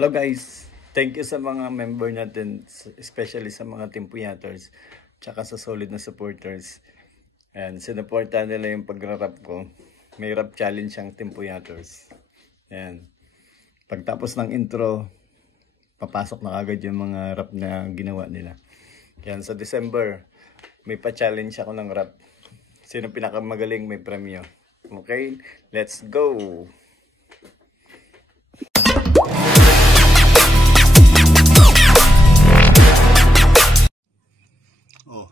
Hello guys, thank you sa mga member natin, especially sa mga Team Puyaters, tsaka sa solid na supporters. And sinuportahan nila yung pag-rap ko. May rap challenge ang Team Puyaters. Ayan. Pagtapos ng intro, papasok na agad yung mga rap na ginawa nila. Yan, sa December, may pa-challenge ako ng rap. Sino pinakamagaling may premyo. Okay, let's go! Oh,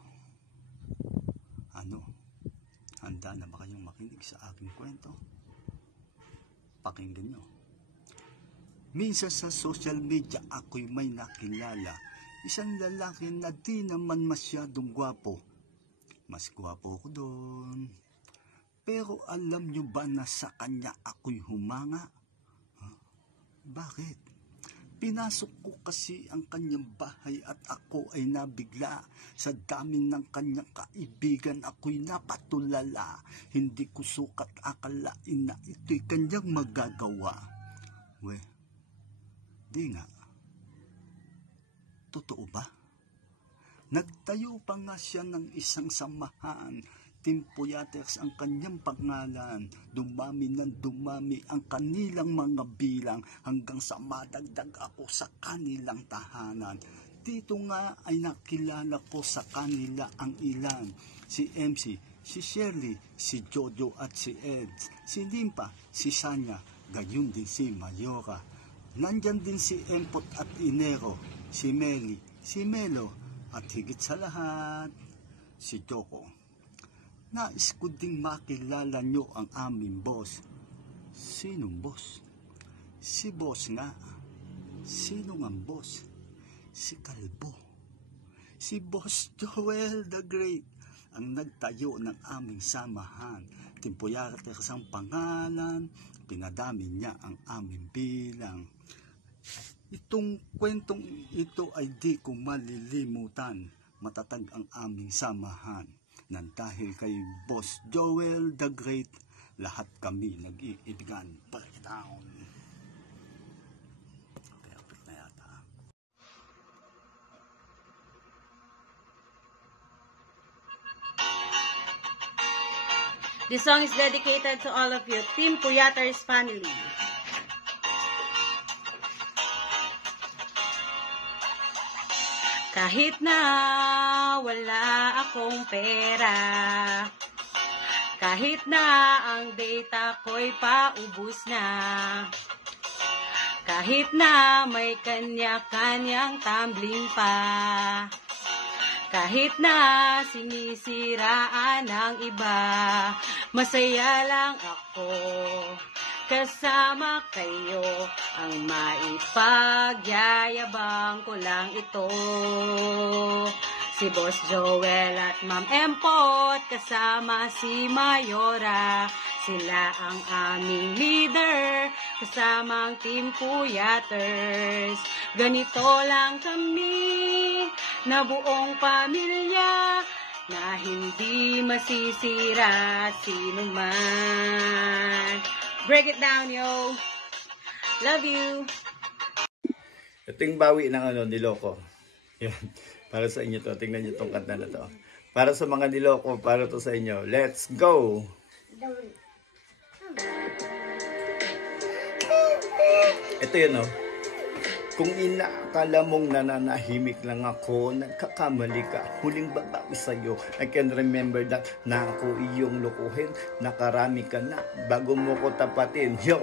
handa na ba kayong makinig sa aking kwento? Pakinggan nyo. Minsan sa social media ako'y may nakilala, isang lalaki na di naman masyadong gwapo. Mas gwapo ko doon. Pero alam nyo ba na sa kanya ako'y humanga? Bakit? Pinasok ko kasi ang kanyang bahay at ako ay nabigla. Sa dami ng kanyang kaibigan ako'y napatulala. Hindi ko sukat akalain na ito'y kanyang magagawa. Weh, di nga. Totoo ba? Nagtayo pa nga siya ng isang samahan. Team Puyaters ang kanyang pangalan. Dumami ng dumami ang kanilang mga bilang hanggang sa madagdag ako sa kanilang tahanan. Dito nga ay nakilala ko sa kanila ang ilan. Si MC, si Shirley, si Jojo at si Ed, si Limpa, si Sanya, gayon din si Mayora. Nandyan din si Empot at Inero, si Meli, si Melo, at higit sa lahat, si Joko. Nais ko ding makilala nyo ang aming boss. Sinong boss? Si boss nga. Sino ang boss? Si Kalbo. Si Boss Joel the Great ang nagtayo ng aming samahan. Team Puyaters ang pangalan, pinadami niya ang aming bilang. Itong kwentong ito ay di ko malilimutan. Matatag ang aming samahan. Nang dahil kay Boss Joel the Great, lahat kami nag-iibigan. Break it down. Okay, upit na yata. This song is dedicated to all of you, Team Puyaters family. Kahit na wala akong pera, kahit na ang data ko'y paubos na, kahit na may kanya-kanyang tumbling pa, kahit na sinisiraan ng iba, masaya lang ako. Kasama kayo, ang maipagyayabang ko lang ito. Si Boss Joel at Ma'am Empot, kasama si Mayora. Sila ang aming leader, kasama ang Team Puyaters. Ganito lang kami, na buong pamilya, na hindi masisira sino man. Break it down, yo. Love you. Ito yung bawi ng niloko. Yan. Para sa inyo to. Tingnan nyo tong kanta na to. Para sa mga niloko, para to sa inyo. Let's go! Ito yun, oh. Kung inaakala mong nananahimik lang ako, nagkakamali ka, huling babawi sa'yo. I can remember that na ako iyong lukuhin, nakarami ka na, bago mo ko tapatin. Yo!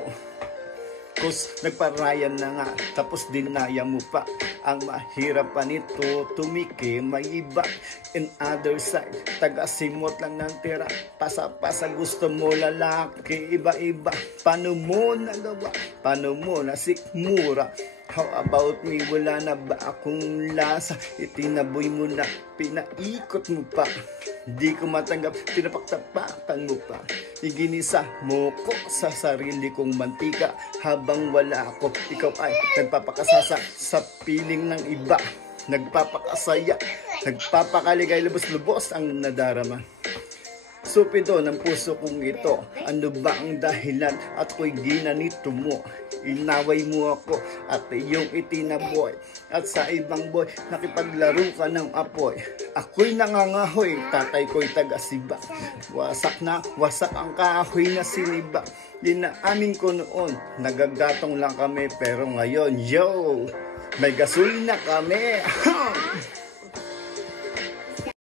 Cause nagparayan na nga, tapos dinaya mo pa. Ang mahirap pa nito, tumiki, may iba. In other side, taga-simot lang ng tira. Pasa-pasa gusto mo lalaki, iba-iba. Paano mo nagawa? Paano mo nasikmura? How about me? Wala na ba akong lasa? Itinaboy mo na, pinaikot mo pa. Di ko matanggap, pinapaktapakan mo pa. Iginisa mo ko sa sarili kong mantika. Habang wala ako, ikaw ay nagpapakasasa sa piling ng iba. Nagpapakasaya, nagpapakaligay, lubos-lubos ang nadarama. Supido ng puso kong ito, ano ba ang dahilan at ko'y ginanito mo? inaway mo ako at iyong itinaboy. At sa ibang boy, nakipaglaro ka ng apoy. Ako'y nangangahoy, tatay ko'y taga-siba. Wasak na, wasak ang kahoy na siniba. Dinaamin ko noon, nagagatong lang kami, pero ngayon, yo, may gasolina kami.